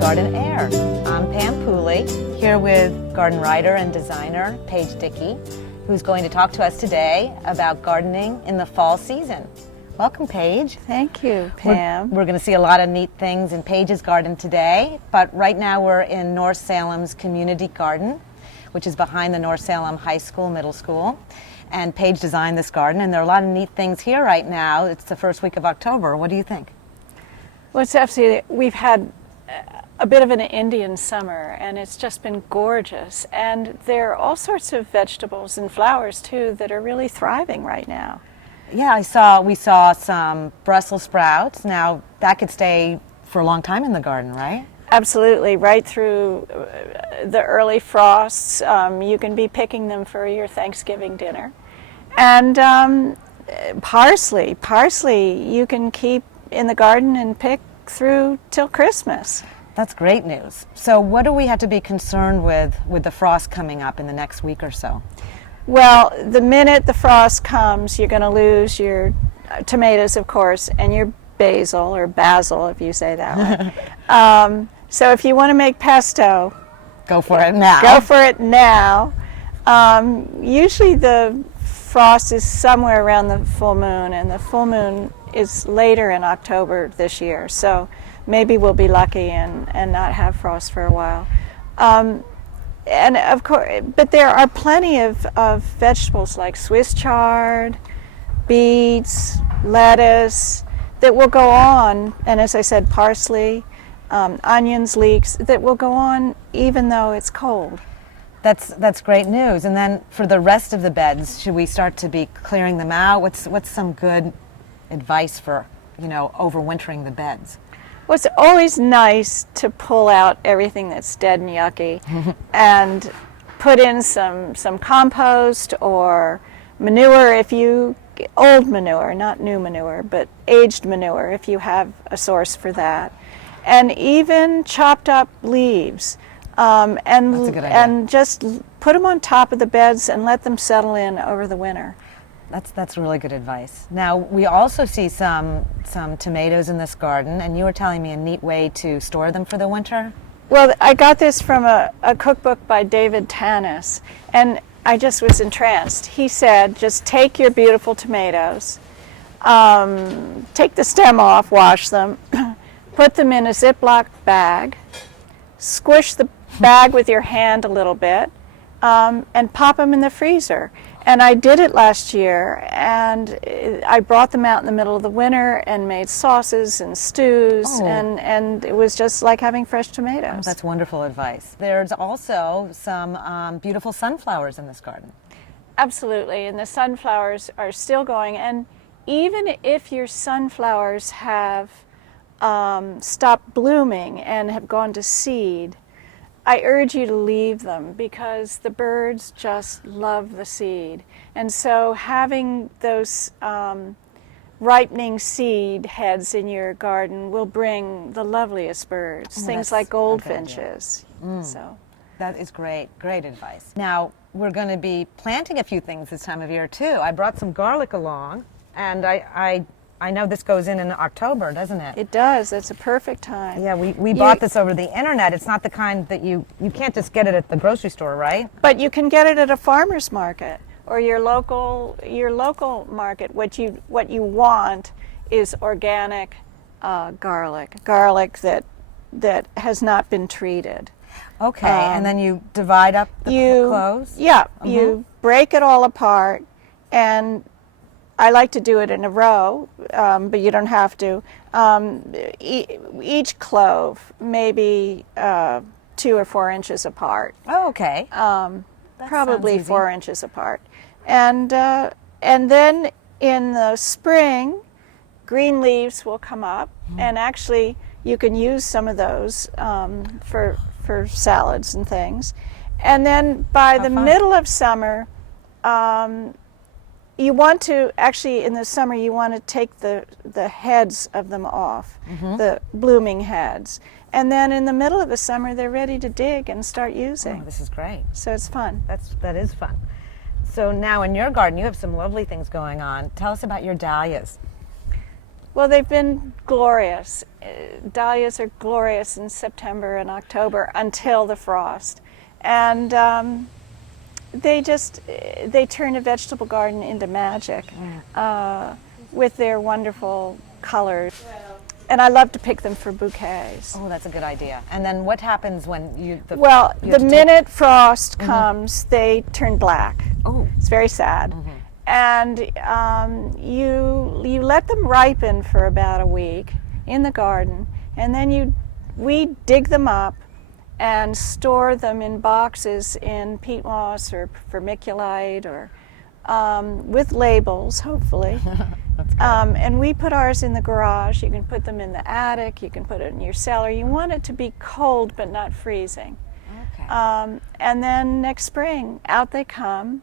Garden Air. I'm Pam Pooley, here with garden writer and designer Paige Dickey, who's going to talk to us today about gardening in the fall season. Welcome, Paige. Thank you, Pam. We're going to see a lot of neat things in Paige's garden today, but right now we're in North Salem's community garden, which is behind the North Salem High School, Middle School. And Paige designed this garden, and there are a lot of neat things here right now. It's the first week of October. What do you think? Well, it's absolutely, we've had a bit of an Indian summer, and it's just been gorgeous. And there are all sorts of vegetables and flowers, too, that are really thriving right now. Yeah, we saw some Brussels sprouts. Now, that could stay for a long time in the garden, right? Absolutely, right through the early frosts. You can be picking them for your Thanksgiving dinner. And parsley you can keep in the garden and pick through till Christmas. That's great news. So what do we have to be concerned with the frost coming up in the next week or so? Well, the minute the frost comes, you're going to lose your tomatoes, of course, and your basil, or basil if you say that way. So if you want to make pesto, go for it now. Go for it now. Usually the frost is somewhere around the full moon, and the full moon is later in October this year, so maybe we'll be lucky and not have frost for a while. And of course, but there are plenty of vegetables like Swiss chard, beets, lettuce that will go on, and as I said, parsley, onions, leeks, that will go on even though it's cold. That's great news. And then for the rest of the beds, should we start to be clearing them out? What's some good advice for, overwintering the beds? Well, it's always nice to pull out everything that's dead and yucky and put in some compost or manure old manure, not new manure, but aged manure if you have a source for that. And even chopped up leaves. That's a good idea. And just put them on top of the beds and let them settle in over the winter. That's really good advice. Now, we also see some tomatoes in this garden, and you were telling me a neat way to store them for the winter. Well, I got this from a cookbook by David Tanis, and I just was entranced. He said, just take your beautiful tomatoes, take the stem off, wash them, put them in a Ziploc bag, squish the bag with your hand a little bit, and pop them in the freezer. And I did it last year, and I brought them out in the middle of the winter and made sauces and stews, and it was just like having fresh tomatoes. Oh, that's wonderful advice. There's also some beautiful sunflowers in this garden. Absolutely, and the sunflowers are still going, and even if your sunflowers have stopped blooming and have gone to seed, I urge you to leave them because the birds just love the seed. And so having those ripening seed heads in your garden will bring the loveliest birds, things like goldfinches. So that is great advice. Now, we're going to be planting a few things this time of year too. I brought some garlic along, and I know this goes in October, doesn't it? It does. It's a perfect time. Yeah, we bought this over the internet. It's not the kind that you can't just get it at the grocery store, right? But you can get it at a farmer's market or your local market. What you want is organic garlic that has not been treated. Okay, and then you divide up the cloves? Yeah, you break it all apart, and I like to do it in a row, but you don't have to. Each clove maybe 2 or 4 inches apart. Oh, okay. Probably 4 inches apart. And then in the spring, green leaves will come up, and actually you can use some of those for salads and things. And then by the middle of summer, you want to, actually in the summer, you want to take the heads of them off, the blooming heads. And then in the middle of the summer, they're ready to dig and start using. Oh, this is great. So it's fun. That is fun. So now in your garden, you have some lovely things going on. Tell us about your dahlias. Well, they've been glorious. Dahlias are glorious in September and October until the frost. And they turn a vegetable garden into magic with their wonderful colors. And I love to pick them for bouquets. Oh, that's a good idea. And then what happens when you... Well, you have the to minute frost comes, they turn black. Oh. It's very sad. And you let them ripen for about a week in the garden, and then we dig them up and store them in boxes in peat moss or vermiculite or with labels, hopefully. That's good. And we put ours in the garage. You can put them in the attic. You can put it in your cellar. You want it to be cold but not freezing. Okay. And then next spring, out they come.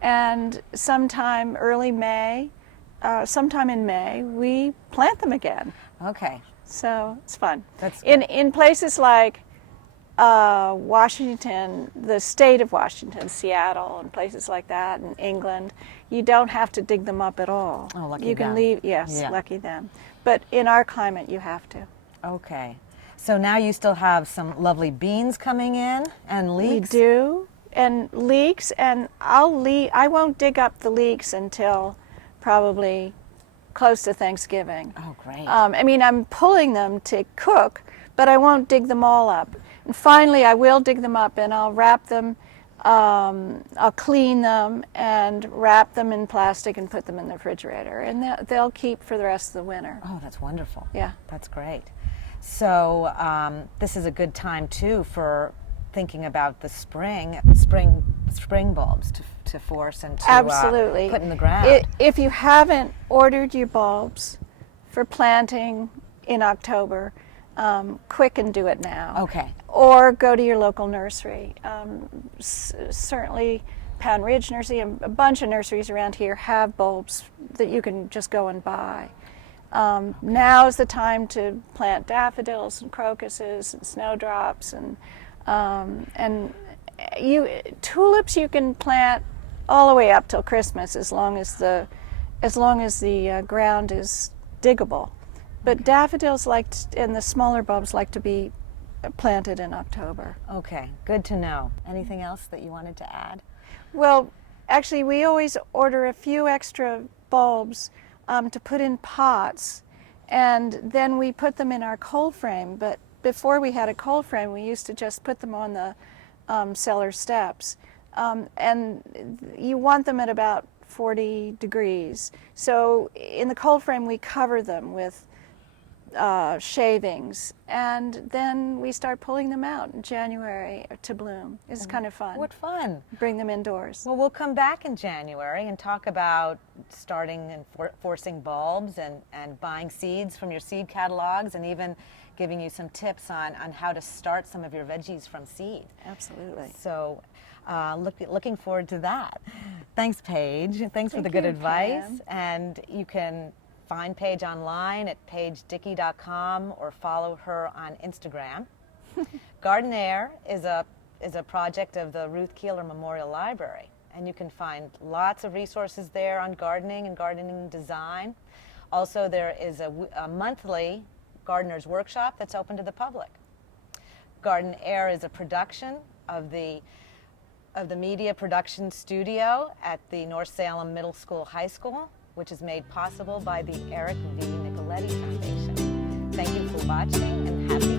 And sometime in May, we plant them again. Okay. So it's fun. That's In places like Washington, the state of Washington, Seattle, and places like that, in England, you don't have to dig them up at all. Oh, lucky you can them. leave, yes, Yeah. lucky them. But in our climate, you have to. Okay. So now you still have some lovely beans coming in and leeks. We do, and leeks, and I won't dig up the leeks until probably close to Thanksgiving. Oh, great. I mean, I'm pulling them to cook, but I won't dig them all up. And finally, I will dig them up, and I'll wrap them, I'll clean them and wrap them in plastic and put them in the refrigerator, and they'll keep for the rest of the winter. Oh, that's wonderful. Yeah. That's great. So this is a good time too for thinking about the spring bulbs to force and to Absolutely. Put in the ground. If you haven't ordered your bulbs for planting in October, quick and do it now. Okay. Or go to your local nursery. Certainly Pound Ridge Nursery and a bunch of nurseries around here have bulbs that you can just go and buy. Now is the time to plant daffodils and crocuses and snowdrops and tulips you can plant all the way up till Christmas as long as the ground is diggable. But daffodils and the smaller bulbs like to be planted in October. Okay, good to know. Anything else that you wanted to add? Well, actually, we always order a few extra bulbs to put in pots, and then we put them in our cold frame. But before we had a cold frame, we used to just put them on the cellar steps. And you want them at about 40 degrees. So in the cold frame, we cover them with shavings, and then we start pulling them out in January to bloom. It's kind of fun. What fun. Bring them indoors. Well, we'll come back in January and talk about starting and forcing bulbs and buying seeds from your seed catalogs, and even giving you some tips on how to start some of your veggies from seed. Absolutely. So looking forward to that. Thanks, Paige. Thanks for the good you, advice. Pam. And you can find Paige online at pagedickey.com or follow her on Instagram. Garden Air is a project of the Ruth Keeler Memorial Library, and you can find lots of resources there on gardening and gardening design. Also, there is a monthly gardener's workshop that's open to the public. Garden Air is a production of the media production studio at the North Salem Middle School High School, which is made possible by the Eric V. Nicoletti Foundation. Thank you for watching, and happy